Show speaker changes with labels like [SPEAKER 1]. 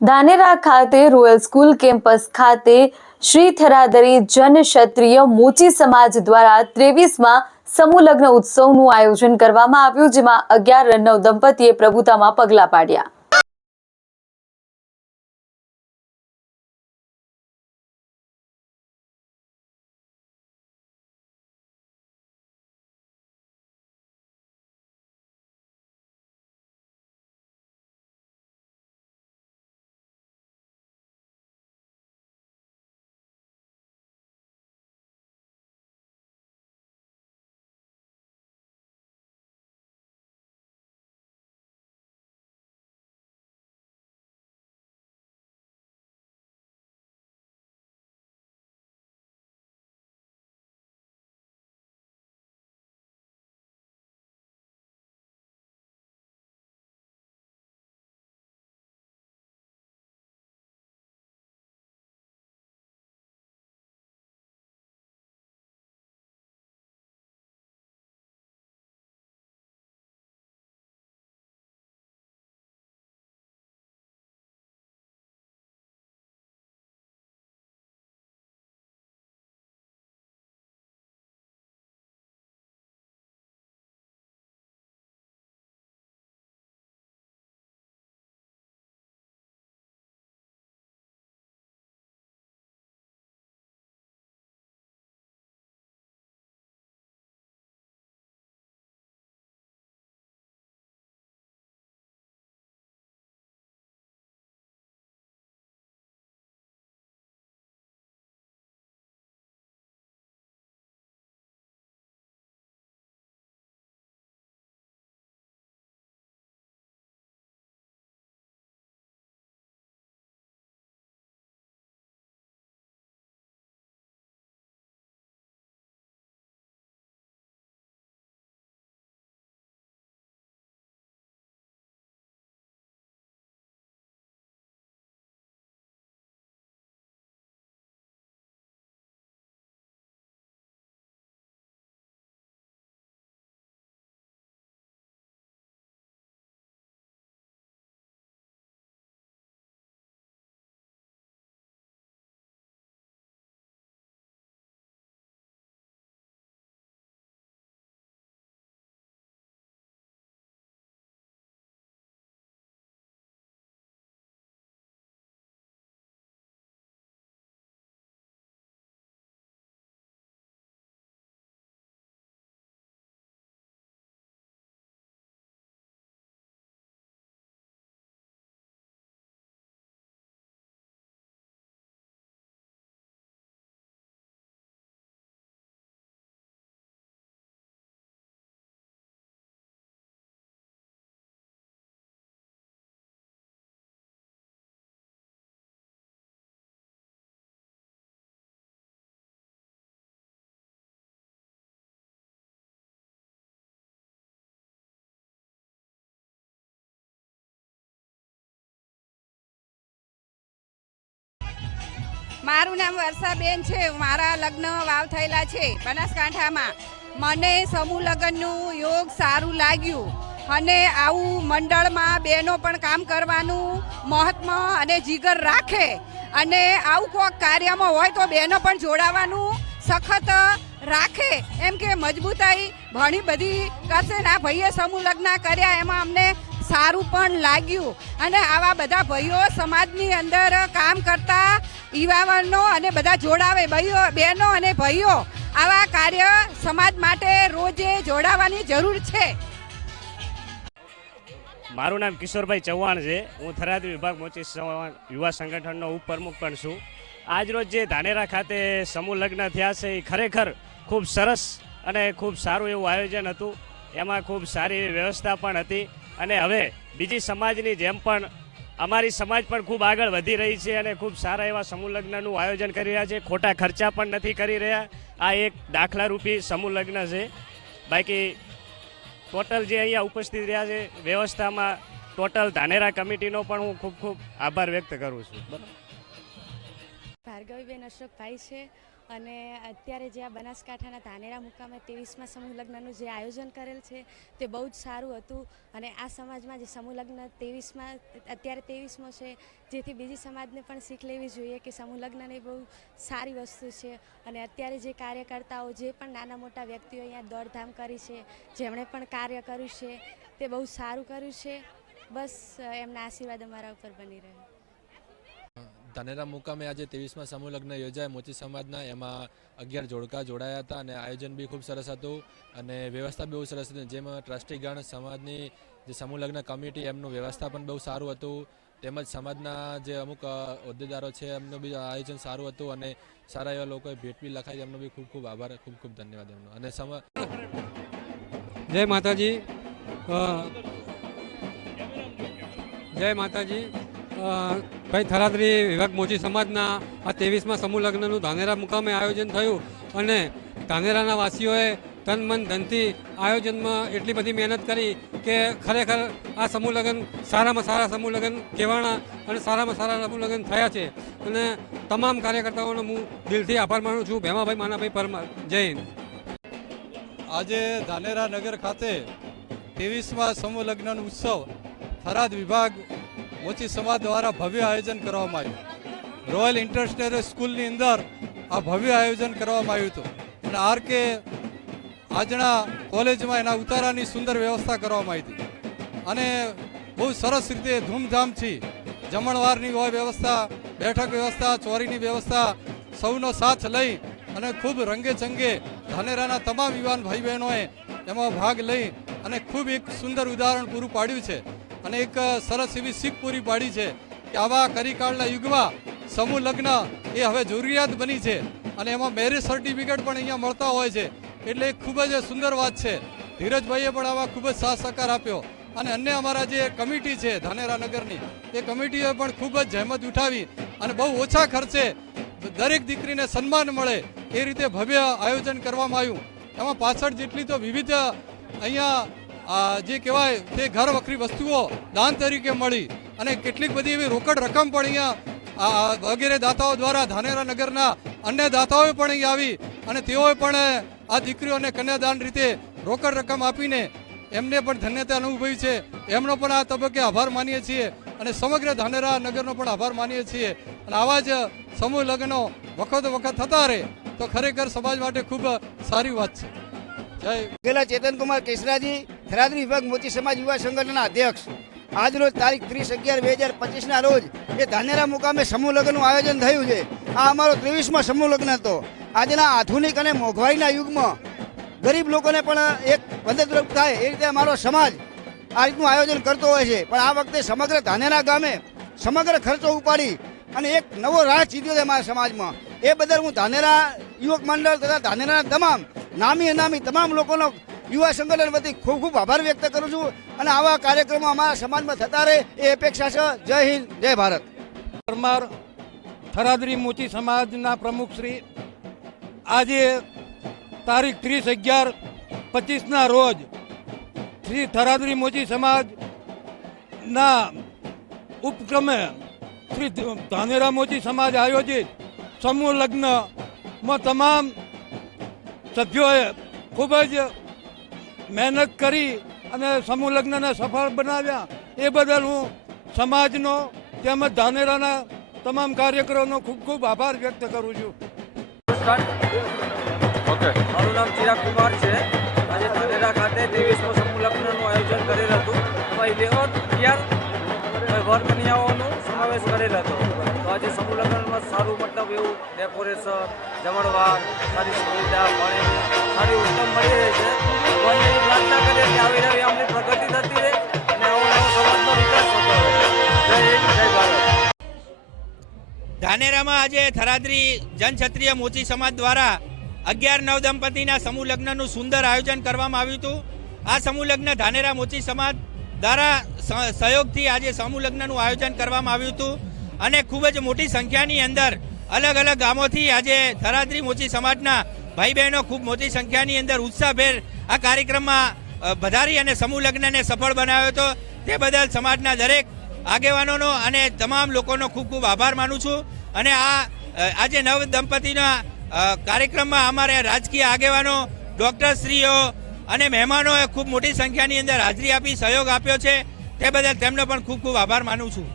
[SPEAKER 1] ધાનેરા ખાતે royal school campus ખાતે શ્રી થરાદરી જન ક્ષત્રિય મોચી સમાજ દ્વારા ત્રેવીસમાં સમૂહ લગ્ન ઉત્સવનું આયોજન કરવામાં આવ્યું, જેમાં અગિયાર નવ દંપતીએ પ્રભુતામાં પગલાં પાડ્યા.
[SPEAKER 2] મારું નામ વર્ષાબેન છે. મારા લગ્ન વાવ થયેલા છે બનાસકાંઠામાં. મને સમૂહ લગ્નનું યોગ સારું લાગ્યું અને આવું મંડળમાં બહેનો પણ કામ કરવાનું મહત્વ અને જીગર રાખે અને આવું કોઈક કાર્યમાં હોય તો બહેનો પણ જોડાવાનું સખત રાખે. એમ કે મજબૂતાઈ ઘણી બધી કરશે ના ભાઈએ સમૂહ લગ્ન કર્યા એમાં અમને સારું પણ લાગ્યું. અને આવા બધા ભાઈઓ સમાજની અંદર કામ કરતા યુવાનો અને બધા જોડાવે ભાઈઓ, બહેનો અને ભાઈઓ, આવા કાર્ય સમાજ માટે રોજે જોડાવાની જરૂર છે.
[SPEAKER 3] મારું નામ કિશોરભાઈ ચૌહાણ છે. હું થરાદ વિભાગ મોચી યુવા સંગઠનનો ઉપપ્રમુખ પણ છું. આજરોજ જે ધાનેરા ખાતે સમૂહ લગ્ન થયા છે એ ખરેખર ખૂબ સરસ અને ખૂબ સારું એવું આયોજન હતું. એમાં ખૂબ સારી વ્યવસ્થા પણ હતી. અને હવે બીજી સમાજની જેમ પણ અમારી સમાજ પણ ખૂબ આગળ વધી રહી છે અને ખૂબ સારા એવા સમૂહ લગ્નનું આયોજન કરી રહ્યા છે. ખોટા ખર્ચા પણ નથી કરી રહ્યા. આ એક દાખલારૂપી સમૂહ લગ્ન છે. બાકી ટોટલ જે અહીંયા ઉપસ્થિત રહ્યા છે, વ્યવસ્થામાં ટોટલ ધાનેરા કમિટીનો પણ હું ખૂબ ખૂબ આભાર વ્યક્ત કરું છું.
[SPEAKER 4] ભાર્ગવીબેન અશોકભાઈ છે. અને અત્યારે જે આ બનાસકાંઠાના ધાનેરા મુકામે ત્રેવીસમાં સમૂહ લગ્નનું જે આયોજન કરેલ છે, તે બહુ જ સારું હતું. અને આ સમાજમાં જે સમૂહ લગ્ન ત્રેવીસમાં, અત્યારે ત્રેવીસમો છે, જેથી બીજી સમાજને પણ શીખ લેવી જોઈએ કે સમૂહ લગ્ન એ બહુ સારી વસ્તુ છે. અને અત્યારે જે કાર્યકર્તાઓ, જે પણ નાના મોટા વ્યક્તિઓ અહીંયા દોડધામ કરી છે, જેમણે પણ કાર્ય કર્યું છે, તે બહુ સારું કર્યું છે. બસ એમના આશીર્વાદ અમારા ઉપર બની રહે.
[SPEAKER 5] ધાનેરા મુકામે આજે ત્રેવીસમાં સમૂહ લગ્ન યોજાય. મોચી સમાજના એમાં અગિયાર જોડકા જોડાયા હતા અને આયોજન બી ખૂબ સરસ હતું અને વ્યવસ્થા બહુ સરસ હતી. જેમાં ટ્રસ્ટીગણ, સમાજની જે સમૂહ લગ્ન કમિટી એમનું વ્યવસ્થા પણ બહુ સારું હતું. તેમજ સમાજના જે અમુક હોદ્દેદારો છે એમનું બી આયોજન સારું હતું અને સારા એવા લોકોએ ભેટ બી લખાઈ એમનો બી ખૂબ ખૂબ આભાર, ખૂબ ખૂબ ધન્યવાદ એમનો. અને સમ
[SPEAKER 6] જય માતાજી. જય માતાજી. ભાઈ થરાદરી વિભાગ મોચી સમાજના આ ત્રેવીસમાં સમૂહ લગ્નનું ધાનેરા મુકામે આયોજન થયું અને ધાનેરાના વાસીઓએ તન મન ધનથી આયોજનમાં એટલી બધી મહેનત કરી કે ખરેખર આ સમૂહ લગ્ન સારામાં સારા સમૂહ લગ્ન કહેવાના અને સારામાં સારા સમૂહ લગ્ન થયા છે. અને તમામ કાર્યકર્તાઓનો હું દિલથી આભાર માનું છું. ભેમાભાઈ માનાભાઈ પરમાર હિન્દ.
[SPEAKER 7] આજે ધાનેરા નગર ખાતે ત્રેવીસમાં સમૂહ લગ્નનો ઉત્સવ થરાદ વિભાગ મોચી સમાજ દ્વારા ભવ્ય આયોજન કરવામાં આવ્યું. રોયલ ઇન્ટરનેશનલ સ્કૂલની અંદર આ ભવ્ય આયોજન કરવામાં આવ્યું હતું. અને આર કે આજના કોલેજમાં એના ઉતારાની સુંદર વ્યવસ્થા કરવામાં આવી હતી. અને બહુ સરસ રીતે ધૂમધામથી જમણવારની હોય વ્યવસ્થા, બેઠક વ્યવસ્થા, ચોરીની વ્યવસ્થા, સૌનો સાથ લઈ અને ખૂબ રંગે ચંગે ધાનેરાના તમામ યુવાન ભાઈ બહેનોએ એમાં ભાગ લઈ અને ખૂબ એક સુંદર ઉદાહરણ પૂરું પાડ્યું છે. અને એક સરસ એવી શીખ પૂરી પાડી છે કે આવા કરીકાળના યુગમાં સમૂહ લગ્ન એ હવે જરૂરિયાત બની છે અને એમાં મેરેજ સર્ટિફિકેટ પણ અહીંયા મળતા હોય છે. એટલે એક ખૂબ જ સુંદર વાત છે. ધીરજભાઈએ પણ આવા ખૂબ જ સાથ સહકાર આપ્યો. અને અન્ય અમારા જે કમિટી છે ધાનેરા નગરની, એ કમિટીએ પણ ખૂબ જ જહેમત ઉઠાવી અને બહુ ઓછા ખર્ચે દરેક દીકરીને સન્માન મળે એ રીતે ભવ્ય આયોજન કરવામાં આવ્યું. એમાં પાછળ જેટલી તો વિવિધ અહીંયા જે કહેવાય તે ઘર વખરી વસ્તુઓ દાન તરીકે મળી અને કેટલીક બધી એવી રોકડ રકમ પણ અહીંયા વગેરે દાતાઓ દ્વારા ધાનેરા નગરના અન્ય દાતાઓએ પણ અહીં આવી અને તેઓએ પણ આ દીકરીઓને કન્યાદાન રીતે રોકડ રકમ આપીને એમને પણ ધન્યતા અનુભવી છે. એમનો પણ આ તબક્કે આભાર માનીએ છીએ અને સમગ્ર ધાનેરા નગરનો પણ આભાર માનીએ છીએ. અને આવા જ સમૂહ લગ્નો વખત વખત થતા રહે તો ખરેખર સમાજ માટે ખૂબ સારી વાત છે.
[SPEAKER 8] ગયેલા ચેતનકુમાર કેસરાજી થરાદરી વિભાગ મોચી સમાજ યુવા સંગઠનના અધ્યક્ષ. આજ રોજ તારીખ ત્રીસ અગિયાર બે હજાર પચીસના રોજ એ ધાનેરા મુકામે સમૂહ લગ્નનું આયોજન થયું છે. આ અમારો ત્રેવીસમાં સમૂહ લગ્ન હતો. આજના આધુનિક અને મોંઘવારીના યુગમાં ગરીબ લોકોને પણ એક મદદરૂપ થાય એ રીતે અમારો સમાજ આ રીતનું આયોજન કરતો હોય છે. પણ આ વખતે સમગ્ર ધાનેરા ગામે સમગ્ર ખર્ચો ઉપાડી અને એક નવો રાહ ચીધ્યો છે અમારા સમાજમાં. એ બદલ હું ધાનેરા યુવક મંડળ તથા ધાનેરાના તમામ નામી અનામી તમામ લોકોનો યુવા સંગઠન વતી ખૂબ ખૂબ આભાર વ્યક્ત કરું છું અને આવા કાર્યક્રમો અમારા સમાજમાં થતા રહે એ અપેક્ષા છે. જય હિન્દ, જય ભારત.
[SPEAKER 7] પરમાર થરાદરી મોચી સમાજના પ્રમુખ શ્રી, આજે તારીખ ત્રીસ અગિયાર પચીસના રોજ શ્રી થરાદરી મોચી સમાજના ઉપક્રમે શ્રી ધાનેરા મોચી સમાજ આયોજિત સમૂહ લગ્નમાં તમામ સભ્યોએ ખૂબ જ મહેનત કરી અને સમૂહ લગ્નને સફળ બનાવ્યા. એ બદલ હું સમાજનો તેમજ ધાનેરાના તમામ કાર્યકરોનો ખૂબ ખૂબ આભાર વ્યક્ત કરું છું.
[SPEAKER 9] મારું નામ ચિરાગ કુમાર છે. આજે ધાનેરા ખાતે ત્રેવીસમો સમૂહ લગ્નનું આયોજન કરેલ હતું. ઇલેવન અગિયાર વર કન્યાઓનો સમાવેશ કરેલ હતો. આજે સમૂહ લગ્નમાં સારું મતલબ એવું ડેકોરેશન જમણવાર સારી સુવિધા પાણીની સારી ઉત્તમ મળી રહે છે. ભગવાનને એવી પ્રાર્થના કરીએ કે આવી નવી અમને પ્રગતિ થતી રહે અને આવો સમાજનો વિકાસ થતો રહે. જય હિન્દ, જય ભારત.
[SPEAKER 10] ધાનેરામાં આજે થરાદરી જનક્ષત્રિય મોચી સમાજ દ્વારા અગિયાર નવ દંપતીના સમૂહ લગ્નનું સુંદર આયોજન કરવામાં આવ્યું હતું. આ સમૂહ લગ્ન ધાનેરા મોચી સમાજ દ્વારા સહયોગથી આજે સમૂહ લગ્નનું આયોજન કરવામાં આવ્યું હતું. અને ખૂબ જ મોટી સંખ્યાની અંદર અલગ અલગ ગામોથી આજે થરાદરી મોચી સમાજના ભાઈ બહેનો ખૂબ મોટી સંખ્યાની અંદર ઉત્સાહભેર આ કાર્યક્રમમાં વધારી અને સમૂહ લગ્નને સફળ બનાવ્યો હતો. તે બદલ સમાજના દરેક આગેવાનોનો અને તમામ લોકોનો ખૂબ ખૂબ આભાર માનું છું. અને આ આજે નવ દંપતીના કાર્યક્રમમાં અમારે રાજકીય આગેવાનો, ડૉક્ટરશ્રીઓ અને મહેમાનોએ ખૂબ મોટી સંખ્યાની અંદર હાજરી આપી, સહયોગ આપ્યો છે. તે બદલ તેમનો પણ ખૂબ ખૂબ આભાર માનું છું.